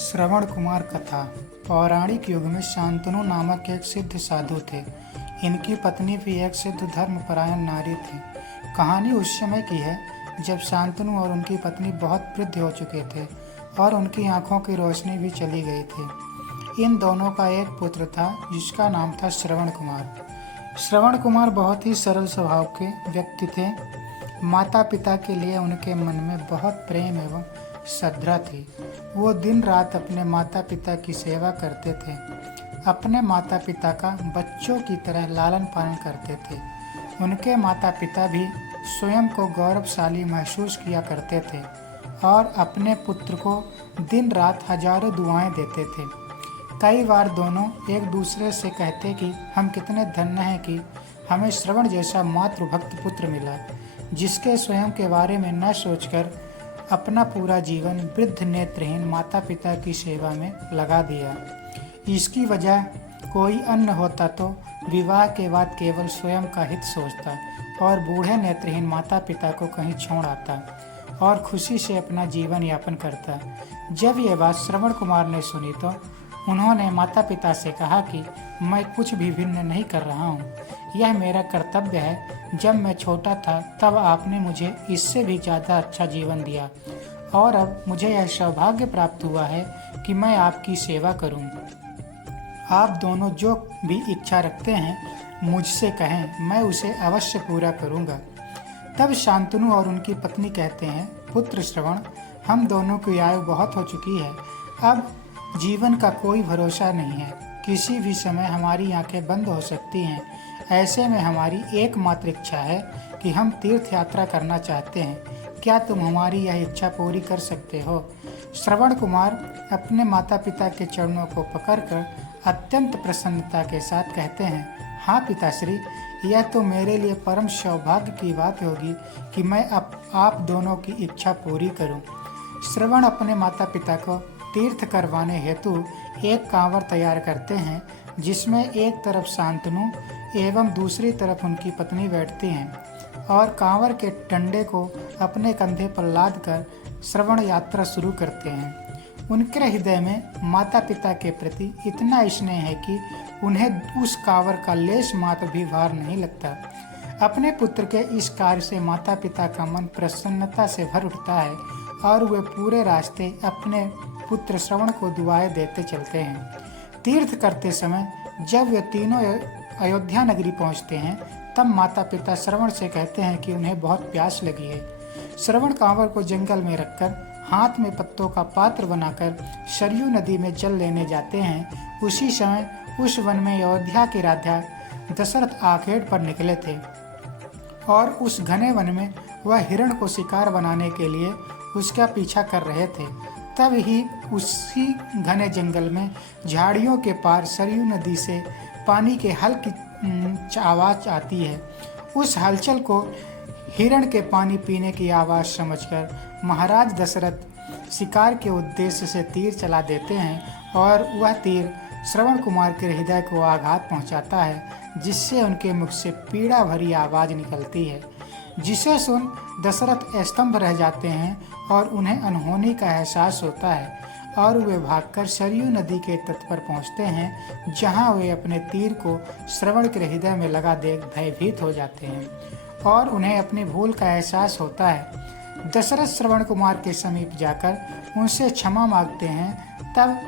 श्रवण कुमार कथा। पौराणिक युग में शांतनु नामक एक सिद्ध साधु थे। इनकी पत्नी भी एक सिद्ध धर्मपरायण नारी थी। कहानी उस समय की है जब शांतनु और उनकी पत्नी बहुत वृद्ध हो चुके थे और उनकी आंखों की रोशनी भी चली गई थी। इन दोनों का एक पुत्र था जिसका नाम था श्रवण कुमार। श्रवण कुमार बहुत ही सरल स्वभाव के व्यक्ति थे। माता पिता के लिए उनके मन में बहुत प्रेम एवं श्रद्धा थी। वो दिन रात अपने माता पिता की सेवा करते थे। अपने माता पिता का बच्चों की तरह लालन पालन करते थे। उनके माता पिता भी स्वयं को गौरवशाली महसूस किया करते थे और अपने पुत्र को दिन रात हजारों दुआएं देते थे। कई बार दोनों एक दूसरे से कहते कि हम कितने धन्य हैं कि हमें श्रवण जैसा मातृभक्त पुत्र मिला, जिसके स्वयं के बारे में न सोचकर अपना पूरा जीवन वृद्ध नेत्रहीन माता पिता की सेवा में लगा दिया। इसकी वजह कोई अन्य होता तो विवाह के बाद केवल स्वयं का हित सोचता और बूढ़े नेत्रहीन माता पिता को कहीं छोड़ आता और खुशी से अपना जीवन यापन करता। जब ये बात श्रवण कुमार ने सुनी तो उन्होंने माता पिता से कहा कि मैं कुछ भी भिन्न नहीं कर रहा हूँ। यह मेरा कर्तव्य है। जब मैं छोटा था तब आपने मुझे इससे भी ज़्यादा अच्छा जीवन दिया और अब मुझे यह सौभाग्य प्राप्त हुआ है कि मैं आपकी सेवा करूं। आप दोनों जो भी इच्छा रखते हैं मुझसे कहें, मैं उसे अवश्य पूरा करूंगा। तब शांतनु और उनकी पत्नी कहते हैं, पुत्र श्रवण, हम दोनों की आयु बहुत हो चुकी है। अब जीवन का कोई भरोसा नहीं है। किसी भी समय हमारी आंखें बंद हो सकती हैं। ऐसे में हमारी एकमात्र इच्छा है कि हम तीर्थ यात्रा करना चाहते हैं। क्या तुम हमारी यह इच्छा पूरी कर सकते हो? श्रवण कुमार अपने माता पिता के चरणों को पकड़कर अत्यंत प्रसन्नता के साथ कहते हैं, हाँ पिताश्री, यह तो मेरे लिए परम सौभाग्य की बात होगी कि मैं आप दोनों की इच्छा पूरी करूं। श्रवण अपने माता पिता को तीर्थ करवाने हेतु एक कांवर तैयार करते हैं, जिसमें एक तरफ शांतनु एवं दूसरी तरफ उनकी पत्नी बैठती हैं और कांवर के डंडे को अपने कंधे पर लाद कर श्रवण यात्रा शुरू करते हैं। उनके हृदय में माता पिता के प्रति इतना स्नेह है कि उन्हें उस कांवर का लेश मात्र भी भार नहीं लगता। अपने पुत्र के इस कार्य से माता पिता का मन प्रसन्नता से भर उठता है और वे पूरे रास्ते अपने पुत्र श्रवण को दुआएं देते चलते हैं। तीर्थ करते समय जब वे तीनों अयोध्या नगरी पहुंचते हैं तब माता पिता श्रवण से कहते हैं कि उन्हें बहुत प्यास लगी है। श्रवण कांवर को जंगल में रखकर हाथ में पत्तों का पात्र बनाकर सरयू नदी में जल लेने जाते हैं। उसी समय उस वन में अयोध्या के राजा दशरथ आखेट पर निकले थे और उस घने वन में वह हिरण को शिकार बनाने के लिए उसका पीछा कर रहे थे। तब ही उसी घने जंगल में झाड़ियों के पार सरयू नदी से पानी के हल्की आवाज आती है। उस हलचल को हिरण के पानी पीने की आवाज समझकर महाराज दशरथ शिकार के उद्देश्य से तीर चला देते हैं और वह तीर श्रवण कुमार के हृदय को आघात पहुंचाता है, जिससे उनके मुख से पीड़ा भरी आवाज निकलती है, जिसे सुन दशरथ स्तंभ रह जाते हैं और उन्हें अनहोनी का एहसास होता है और वे भागकर सरयू नदी के तट पर पहुंचते हैं, जहां वे अपने तीर को श्रवण के हृदय में लगा देख भयभीत हो जाते हैं और उन्हें अपनी भूल का एहसास होता है। दशरथ श्रवण कुमार के समीप जाकर उनसे क्षमा मांगते हैं। तब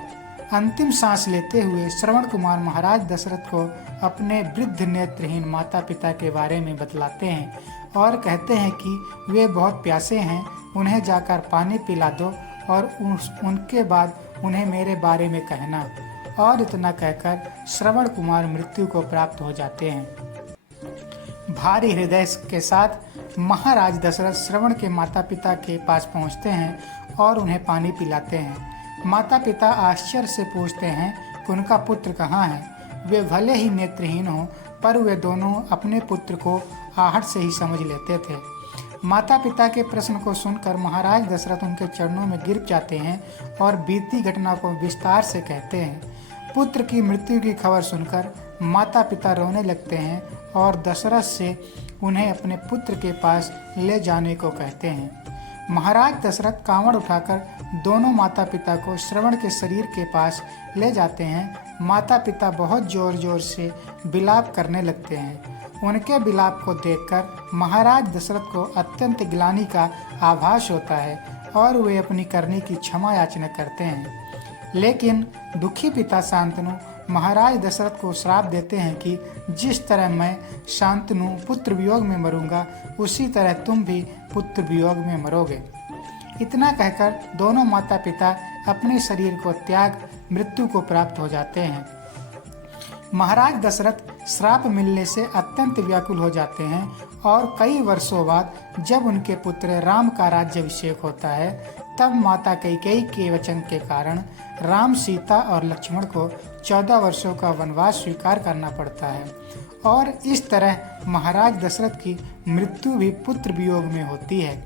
अंतिम सांस लेते हुए श्रवण कुमार महाराज दशरथ को अपने वृद्ध नेत्रहीन माता पिता के बारे में बतलाते हैं और कहते हैं कि वे बहुत प्यासे हैं, उन्हें जाकर पानी पिला दो और उनके बाद उन्हें मेरे बारे में कहना। और इतना कहकर श्रवण कुमार मृत्यु को प्राप्त हो जाते हैं। भारी हृदय के साथ महाराज दशरथ श्रवण के माता पिता के पास पहुंचते हैं और उन्हें पानी पिलाते हैं। माता पिता आश्चर्य से पूछते हैं कि उनका पुत्र कहाँ है। वे भले ही नेत्रहीन हों पर वे दोनों अपने पुत्र को आहट से ही समझ लेते थे। माता पिता के प्रश्न को सुनकर महाराज दशरथ उनके चरणों में गिर जाते हैं और बीती घटना को विस्तार से कहते हैं। पुत्र की मृत्यु की खबर सुनकर माता पिता रोने लगते हैं और दशरथ से उन्हें अपने पुत्र के पास ले जाने को कहते हैं। महाराज दशरथ कांवड़ उठाकर दोनों माता पिता को श्रवण के शरीर के पास ले जाते हैं। माता पिता बहुत जोर जोर से विलाप करने लगते हैं। उनके विलाप को देखकर महाराज दशरथ को अत्यंत ग्लानि का आभास होता है और वे अपनी करनी की क्षमा याचना करते हैं। लेकिन दुखी पिता शांतनु महाराज दशरथ को श्राप देते हैं कि जिस तरह मैं शांतनु पुत्र वियोग में मरूंगा, उसी तरह तुम भी पुत्र वियोग में मरोगे। इतना कहकर दोनों माता पिता अपने शरीर को त्याग मृत्यु को प्राप्त हो जाते हैं। महाराज दशरथ श्राप मिलने से अत्यंत व्याकुल हो जाते हैं और कई वर्षों बाद जब उनके पुत्र राम का राज्याभिषेक होता है, तब माता कैकेयी के वचन के कारण राम, सीता और लक्ष्मण को 14 वर्षों का वनवास स्वीकार करना पड़ता है और इस तरह महाराज दशरथ की मृत्यु भी पुत्र वियोग में होती है।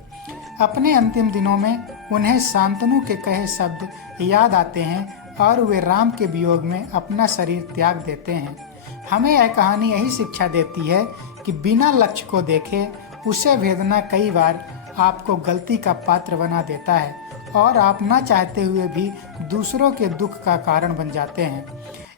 अपने अंतिम दिनों में उन्हें शांतनु के कहे शब्द याद आते हैं और वे राम के वियोग में अपना शरीर त्याग देते हैं। हमें यह कहानी यही शिक्षा देती है कि बिना लक्ष्य को देखे उसे भेदना कई बार आपको गलती का पात्र बना देता है और आप ना चाहते हुए भी दूसरों के दुख का कारण बन जाते हैं।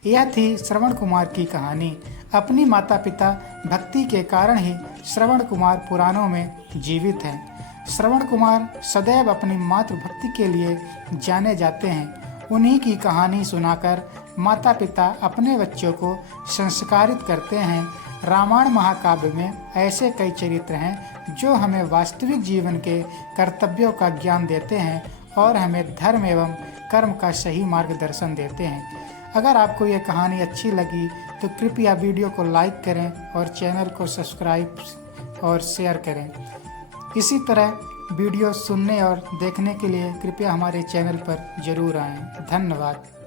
यह थी श्रवण कुमार की कहानी। अपनी माता पिता भक्ति के कारण ही श्रवण कुमार पुराणों में जीवित हैं। श्रवण कुमार सदैव अपनी मातृभक्ति के लिए जाने जाते हैं। उन्हीं की कहानी सुनाकर माता पिता अपने बच्चों को संस्कारित करते हैं। रामायण महाकाव्य में ऐसे कई चरित्र हैं जो हमें वास्तविक जीवन के कर्तव्यों का ज्ञान देते हैं और हमें धर्म एवं कर्म का सही मार्गदर्शन देते हैं। अगर आपको ये कहानी अच्छी लगी तो कृपया वीडियो को लाइक करें और चैनल को सब्सक्राइब और शेयर करें। इसी तरह वीडियो सुनने और देखने के लिए कृपया हमारे चैनल पर जरूर आएं। धन्यवाद।